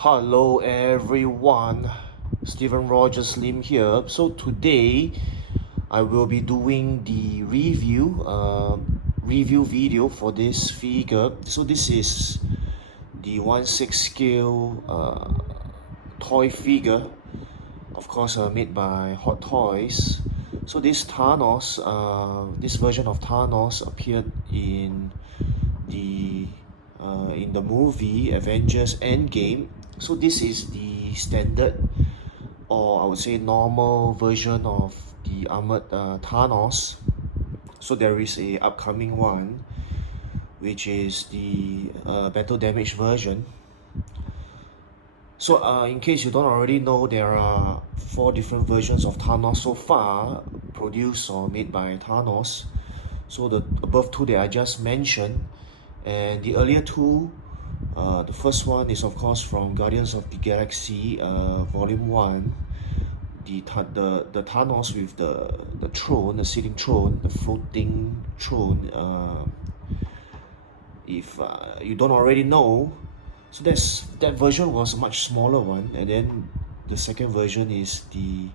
Hello everyone, Steven Rogers Lim here. So today I will be doing the review video for this figure. So this is the 1/6 scale toy figure, of course made by Hot Toys. So this Thanos, this version of Thanos appeared the in the movie Avengers Endgame. So this is the standard, or I would say normal version of the armored Thanos. So there is a upcoming one, which is the battle damage version. So in case you don't already know, there are 4 different versions of Thanos so far, produced or made by Thanos. So the above 2 that I just mentioned, and the earlier 2, the first one is of course from Guardians of the Galaxy Volume 1, the Thanos with the throne, the sitting throne, the floating throne. If you don't already know, so that version was a much smaller one, and then the second version is the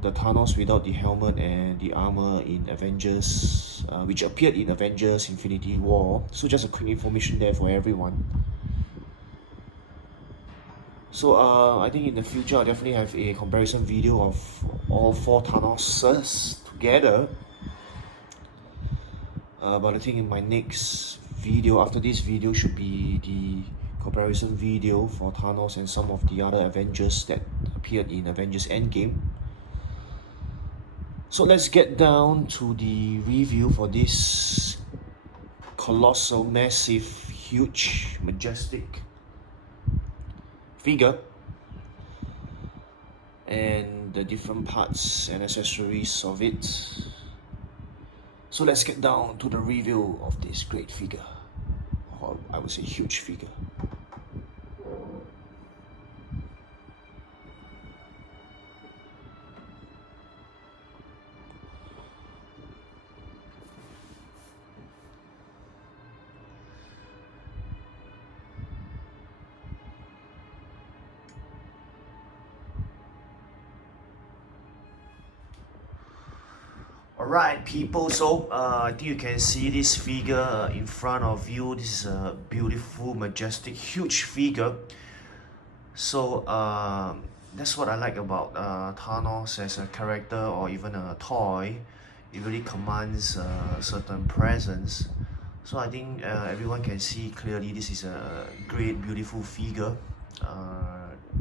Thanos without the helmet and the armor in Avengers, which appeared in Avengers Infinity War. So just a quick information there for everyone. So I think in the future I'll definitely have a comparison video of all 4 Thanoses together. But I think in my next video, after this video, should be the comparison video for Thanos and some of the other Avengers that appeared in Avengers Endgame. So let's get down to the review for this colossal, massive, huge, majestic figure and the different parts and accessories of it. So let's get down to the review of this great figure, or I would say huge figure. Alright people, so I think you can see this figure in front of you. This is a beautiful, majestic, huge figure. So that's what I like about Thanos as a character or even a toy. It really commands a certain presence. So I think everyone can see clearly this is a great, beautiful figure.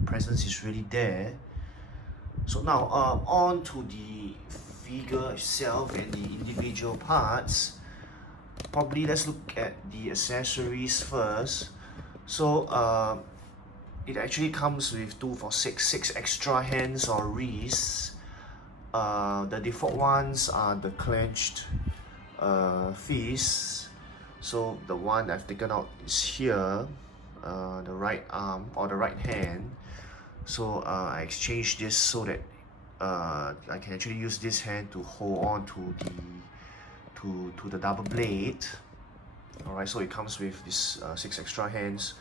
Presence is really there. So now on to the figure itself and the individual parts. Probably let's look at the accessories first. So it actually comes with 2 for 6 extra hands or wrists. The default ones are the clenched fists. So the one I've taken out is here, the right arm or the right hand. So I exchanged this so that I can actually use this hand to hold on to the double blade. Alright, so it comes with this 6 extra hands.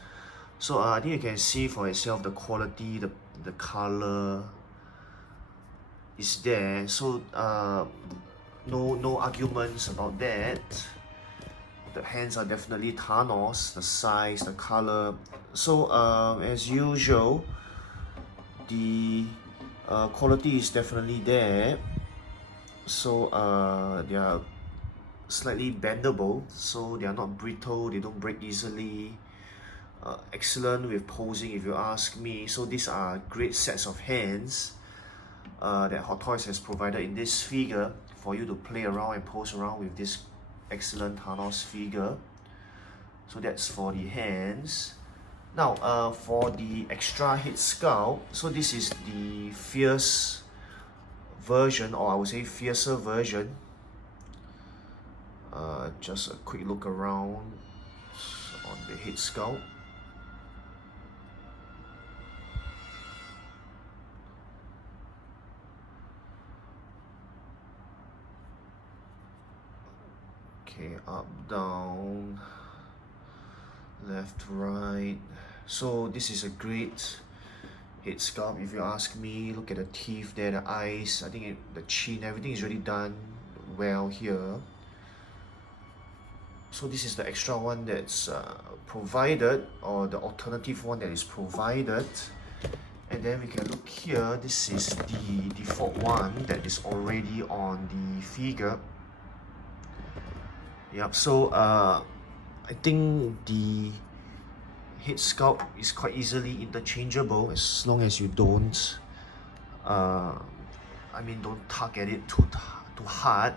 So I think you can see for yourself the quality, the color is there. So no arguments about that. The hands are definitely Thanos, the size, the color. So as usual, the quality is definitely there. So they are slightly bendable, so they are not brittle, they don't break easily. Excellent with posing if you ask me. So these are great sets of hands that Hot Toys has provided in this figure for you to play around and pose around with this excellent Thanos figure. So that's for the hands. Now for the extra head sculpt, so this is the fierce version, or I would say fiercer version. Just a quick look around on the head sculpt. Okay, up, down, left, right. So this is a great head sculpt if you ask me. Look at the teeth there, the eyes, I think the chin, everything is really done well here. So this is the extra one that's provided, or the alternative one that is provided. And then we can look here, this is the default one that is already on the figure. Yep, so I think the head sculpt is quite easily interchangeable as long as you don't don't tug at it too hard.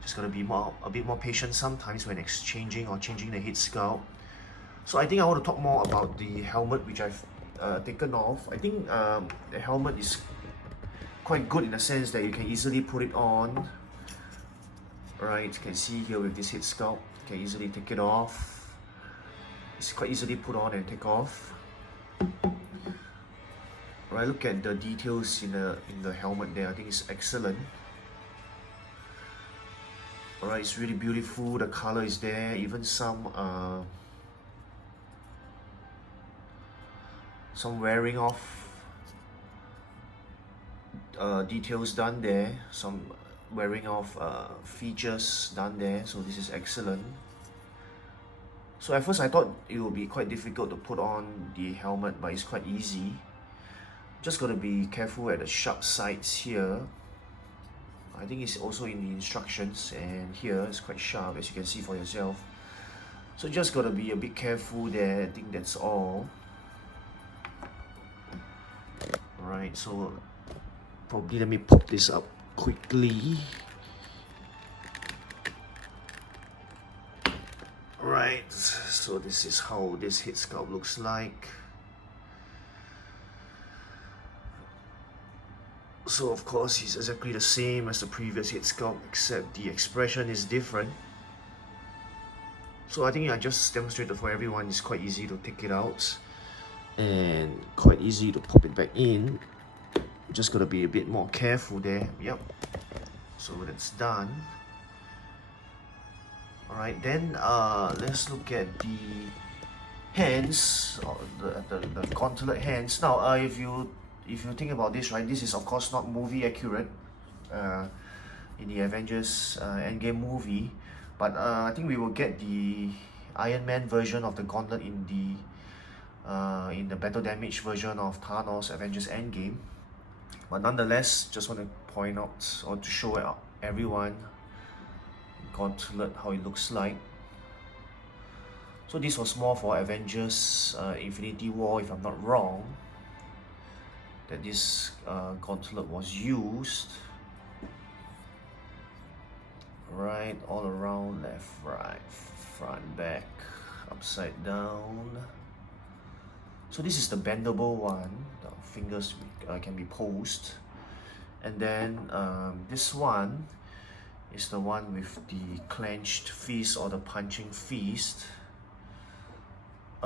Just gotta be a bit more patient sometimes when exchanging or changing the head sculpt. So I think I want to talk more about the helmet which I've taken off. I think the helmet is quite good in the sense that you can easily put it on. Right, you can see here with this head sculpt, you can easily take it off. It's quite easily put on and take off. Right, look at the details in the helmet there. I think it's excellent. Alright, it's really beautiful. The color is there. Even some wearing off details done there. Some wearing off features done there. So this is excellent. So at first I thought it would be quite difficult to put on the helmet, but it's quite easy. Just gotta be careful at the sharp sides here. I think it's also in the instructions, and here it's quite sharp as you can see for yourself. So just gotta be a bit careful there. I think that's all. Alright, so probably let me pop this up quickly. Right, so this is how this head sculpt looks like. So of course it's exactly the same as the previous head sculpt, except the expression is different. So I think I just demonstrated for everyone. It's quite easy to take it out and quite easy to pop it back in. Just gotta be a bit more careful there. Yep, so that's done. Alright, then let's look at the hands, or the gauntlet hands. Now if you think about this, right, this is of course not movie accurate in the Avengers Endgame movie, but I think we will get the Iron Man version of the gauntlet in the battle damage version of Thanos Avengers Endgame. But nonetheless, just want to point out or to show everyone gauntlet how it looks like. So this was more for Avengers Infinity War, if I'm not wrong, that this gauntlet was used. Right, all around, left, right, front, back, upside down. So this is the bendable one. The fingers can be posed. And then this one is the one with the clenched fist or the punching fist.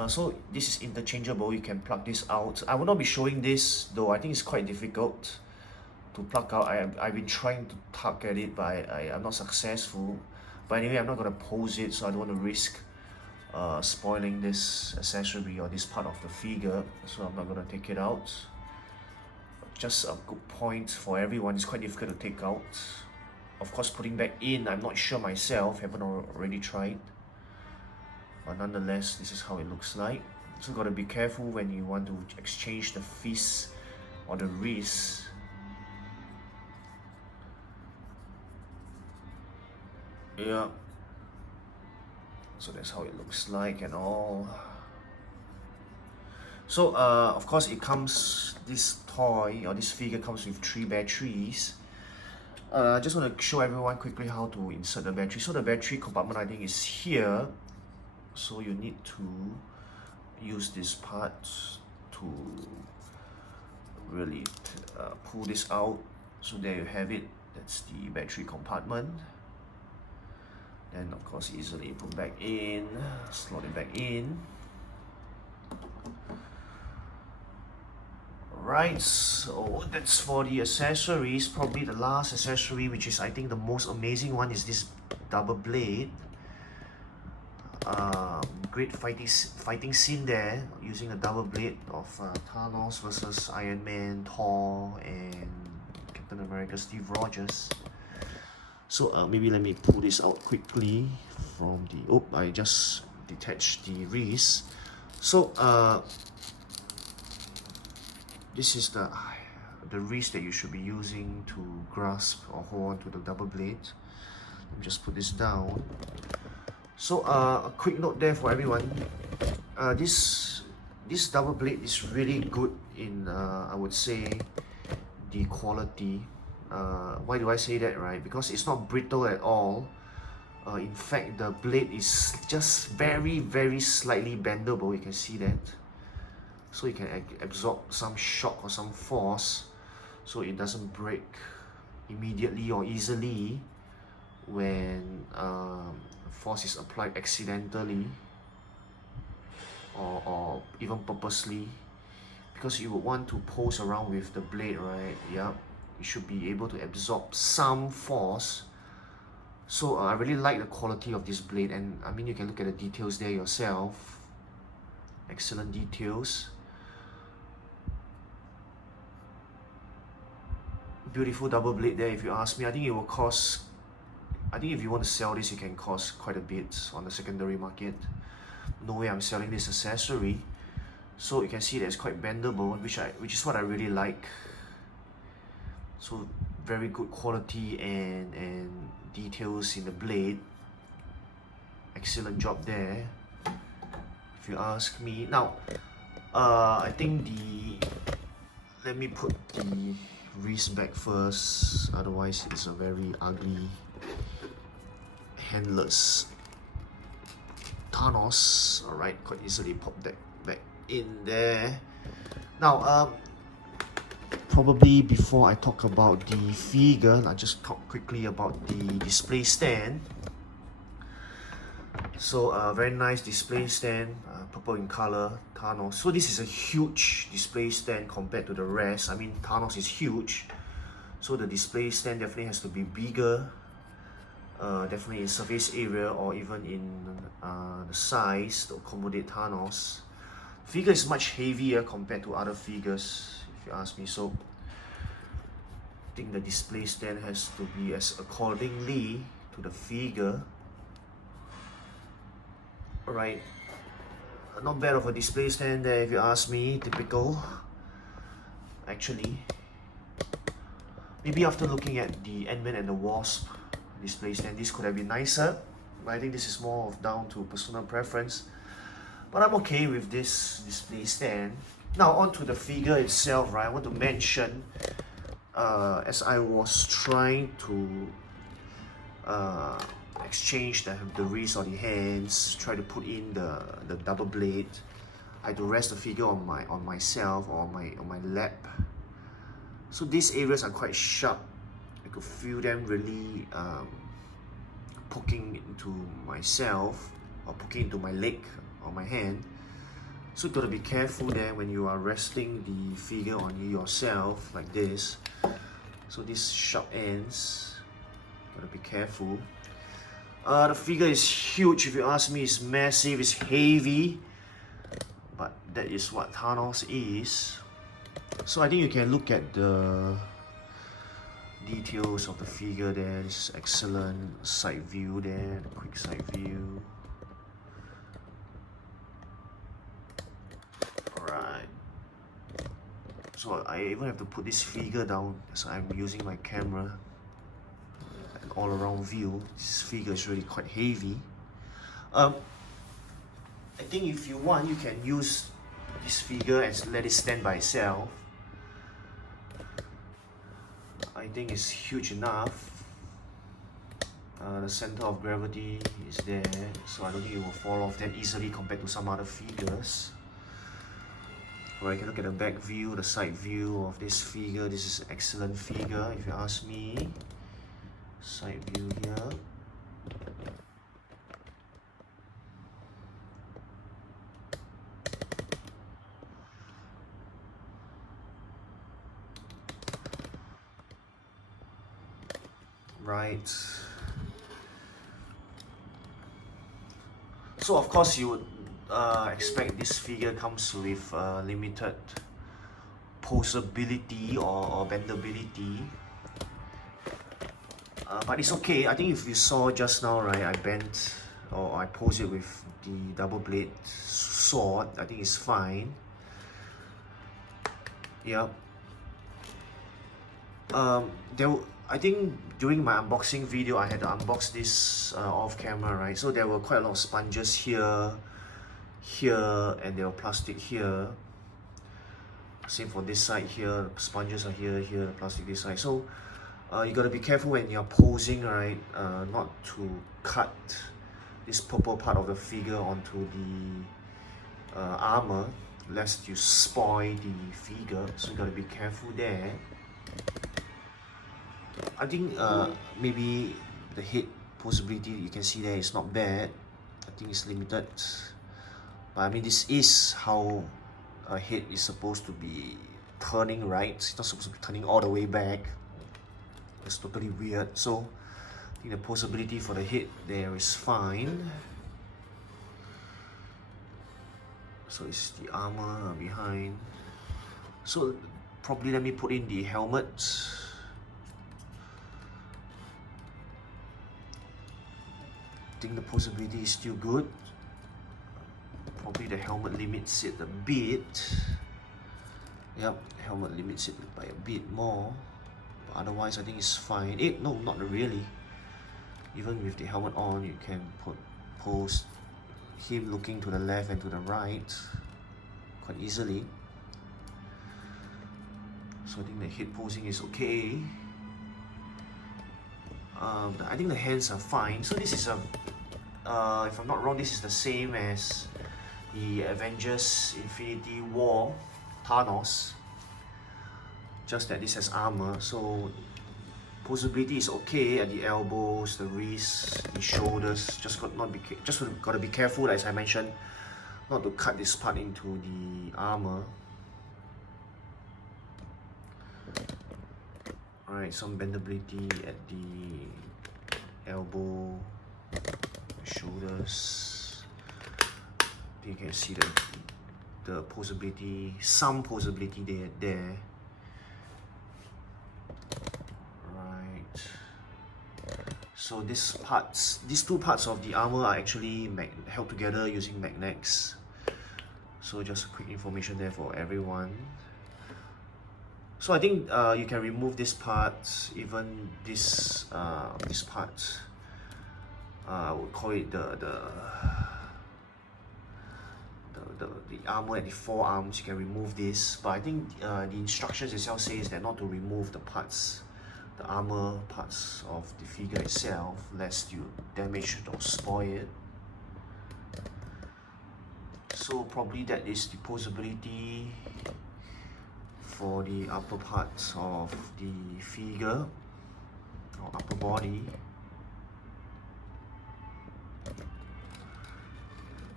So this is interchangeable. You can plug this out. I will not be showing this though. I think it's quite difficult to plug out. I've been trying to tug at it, but I'm not successful. But anyway, I'm not going to pose it, so I don't want to risk spoiling this accessory or this part of the figure, so I'm not going to take it out. Just a good point for everyone. It's quite difficult to take out. Of course, putting back in, I'm not sure myself, haven't already tried. But nonetheless, this is how it looks like. So got to be careful when you want to exchange the fist or the wrist. Yeah. So that's how it looks like and all. So of course it comes, this toy or this figure comes with 3 batteries. I just want to show everyone quickly how to insert the battery. So the battery compartment I think is here. So you need to use this part to really pull this out. So there you have it. That's the battery compartment. Then of course easily put back in, slot it back in. Right, so that's for the accessories. Probably the last accessory, which is I think the most amazing one, is this double blade. great fighting scene there, using a double blade of Thanos versus Iron Man, Thor, and Captain America Steve Rogers. So maybe let me pull this out quickly from the... Oh, I just detached the wrist. So this is the wrist that you should be using to grasp or hold on to the double blade. Let me just put this down. So a quick note there for everyone. This double blade is really good in I would say the quality. Why do I say that, right? Because it's not brittle at all. In fact, the blade is just very slightly bendable. You can see that. So you can absorb some shock or some force, so it doesn't break immediately or easily when force is applied accidentally or even purposely, because you would want to pose around with the blade, right? Yep, you should be able to absorb some force. So I really like the quality of this blade, and I mean, you can look at the details there yourself. Excellent details. Beautiful double blade there, if you ask me. I think it will cost, I think if you want to sell this, it can cost quite a bit on the secondary market. No way I'm selling this accessory. So you can see that it's quite bendable, which is what I really like. So very good quality and details in the blade. Excellent job there, if you ask me. Now I think let me put the wrist back first, otherwise it's a very ugly handless Thanos. Alright, quite easily pop that back in there. Now probably before I talk about the figure, I'll just talk quickly about the display stand. So very nice display stand, purple in color, Thanos. So this is a huge display stand compared to the rest. I mean, Thanos is huge, so the display stand definitely has to be bigger, definitely in surface area or even in the size to accommodate Thanos. Figure is much heavier compared to other figures, if you ask me. So I think the display stand has to be as accordingly to the figure. Alright, not bad of a display stand there, if you ask me. Typical, actually. Maybe after looking at the Ant-Man and the Wasp display stand, this could have been nicer, but I think this is more of down to personal preference. But I'm okay with this display stand. Now on to the figure itself, right? I want to mention, as I was trying to exchange the wrist or the hands, try to put in the double blade, I had to rest the figure on myself or on my lap. So these areas are quite sharp. I could feel them really poking into myself or poking into my leg or my hand. So you gotta be careful there when you are resting the figure on yourself like this. So these sharp ends, gotta be careful. The figure is huge, if you ask me. It's massive, it's heavy, but that is what Thanos is. So I think you can look at the details of the figure there. This is excellent side view there, the quick side view. Alright. So I even have to put this figure down as I'm using my camera. An all-around view. This figure is really quite heavy. I think if you want, you can use this figure and let it stand by itself. I think it's huge enough. The center of gravity is there, so I don't think it will fall off that easily compared to some other figures. Or you can look at the back view, the side view of this figure. This is an excellent figure, if you ask me. Side view here. Right. So of course you would expect this figure comes with limited posability or bendability. But it's okay. I think if you saw just now, right, I bent or I pose it with the double blade sword. I think it's fine. Yep. I think during my unboxing video, I had to unbox this off camera, right? So there were quite a lot of sponges here, and there were plastic here. Same for this side here, sponges are here, plastic this side. So you gotta be careful when you're posing, right? Not to cut this purple part of the figure onto the armor, lest you spoil the figure. So you gotta be careful there. I think maybe the head possibility you can see there is not bad. I think it's limited, but I mean this is how a head is supposed to be turning, right? It's not supposed to be turning all the way back. It's totally weird. So I think the possibility for the head there is fine. So it's the armor behind. So probably let me put in the helmet. I think the possibility is still good. Probably the helmet limits it a bit. Yep, helmet limits it by a bit more. But otherwise, I think it's fine. No, not really. Even with the helmet on, you can pose him looking to the left and to the right quite easily. So I think the head posing is okay. I think the hands are fine. So this is a, if I'm not wrong, this is the same as the Avengers Infinity War Thanos, just that this has armor. So posability is okay at the elbows, the wrists, the shoulders. Just gotta be careful, as I mentioned, not to cut this part into the armor. Alright, some bendability at the elbow, shoulders. You can see the posability, some posability there. Right. So these two parts of the armor are actually held together using magnets. So just quick information there for everyone. So I think you can remove this part, even this part. I would call it the armor at the forearms. You can remove this, but I think the instructions itself says that not to remove the parts, the armor parts of the figure itself, lest you damage or spoil it. So probably that is the possibility for the upper parts of the figure or upper body.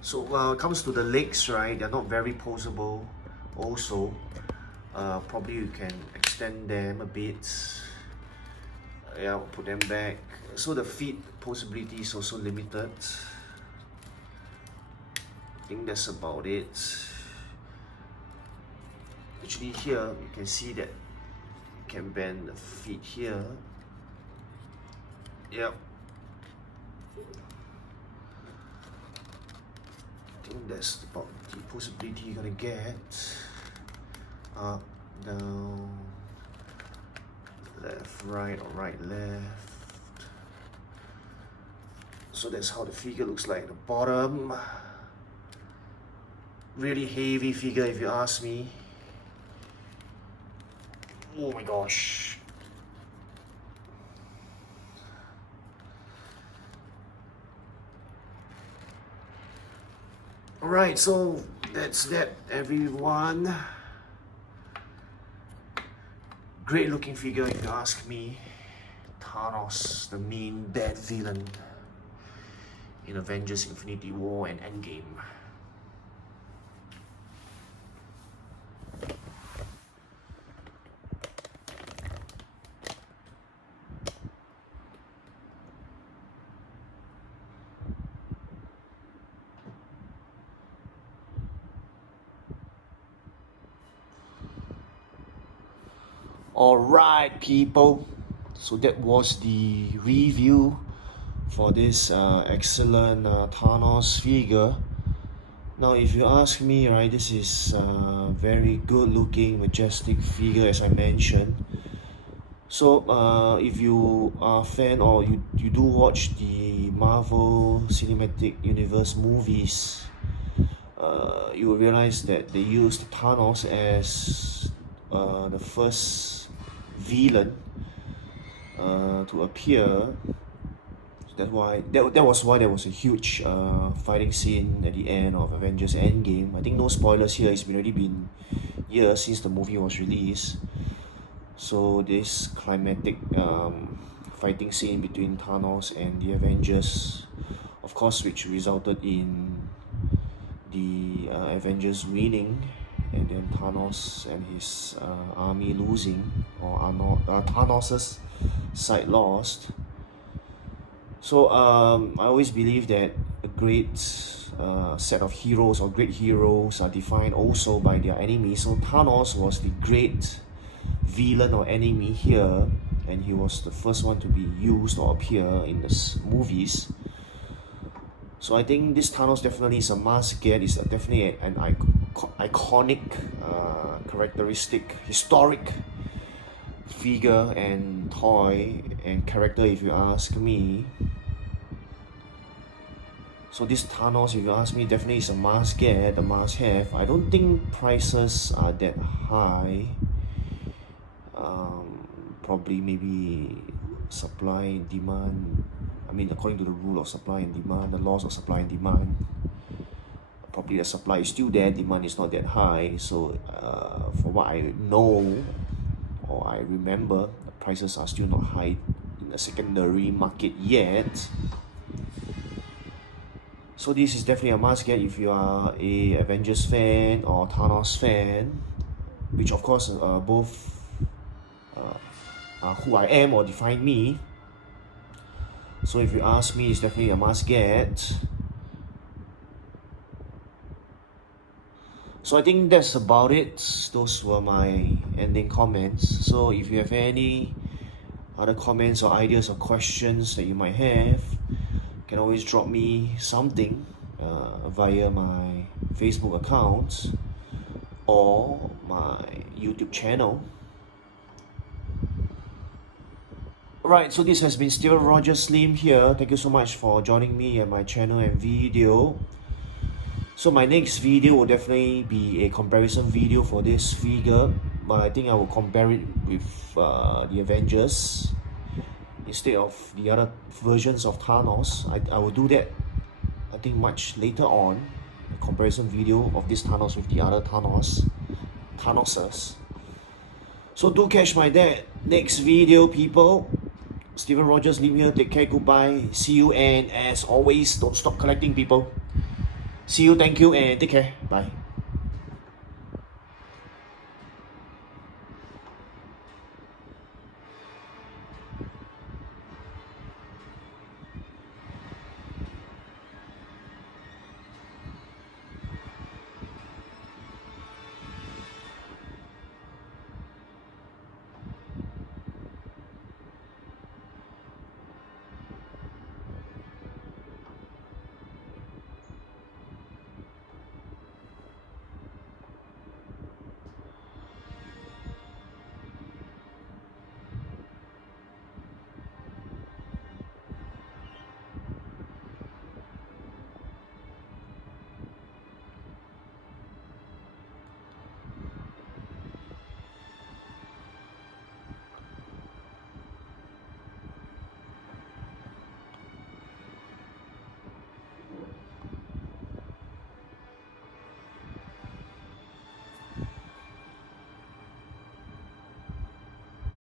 So when it comes to the legs, right, they're not very posable also. Probably you can extend them a bit. Yeah, put them back. So the feet possibility is also limited. I think that's about it. Actually here, you can see that you can bend the feet here. Yep. I think that's about the possibility you're gonna get. Up, down, left, right, or right, left. So that's how the figure looks like at the bottom. Really heavy figure if you ask me. Oh my gosh. Alright, so that's that, everyone. Great looking figure if you ask me. Thanos, the main bad villain in Avengers Infinity War and Endgame. Alright, people, so that was the review for this excellent Thanos figure. Now if you ask me, right, this is a very good looking majestic figure, as I mentioned. So if you are a fan, or you do watch the Marvel Cinematic Universe movies, you will realize that they used Thanos as the first villain to appear. So that was why there was a huge fighting scene at the end of Avengers Endgame. I think no spoilers here. It's already been years since the movie was released. So this climatic fighting scene between Thanos and the Avengers, of course, which resulted in the Avengers winning, and then Thanos and his army losing, or Thanos's side lost. So I always believe that a great set of heroes, or great heroes, are defined also by their enemies. So Thanos was the great villain or enemy here, and he was the first one to be used or appear in the movies. So I think this Thanos definitely is a must get. It's definitely an iconic, characteristic, historic figure and toy and character, if you ask me. So this Thanos, if you ask me, definitely is a must get, a must have. I don't think prices are that high. Probably maybe supply and demand. I mean, according to the rule of supply and demand, the laws of supply and demand, probably the supply is still there, demand is not that high. So for what I know, or I remember, the prices are still not high in the secondary market yet. So this is definitely a must get if you are a Avengers fan or Thanos fan, which of course both are who I am or define me. So if you ask me, it's definitely a must get. So I think that's about it. Those were my ending comments. So if you have any other comments or ideas or questions that you might have, you can always drop me something via my Facebook account or my YouTube channel. Right, so this has been Steven Roger Slim here. Thank you so much for joining me at my channel and video. So my next video will definitely be a comparison video for this figure, but I think I will compare it with the Avengers instead of the other versions of Thanos. I will do that, I think, much later on, a comparison video of this Thanos with the other Thanoses. So do catch my next video, people. Steven Rogers Lim here. Take care, goodbye, see you, and as always, don't stop collecting, people. See you, thank you, and take care. Bye.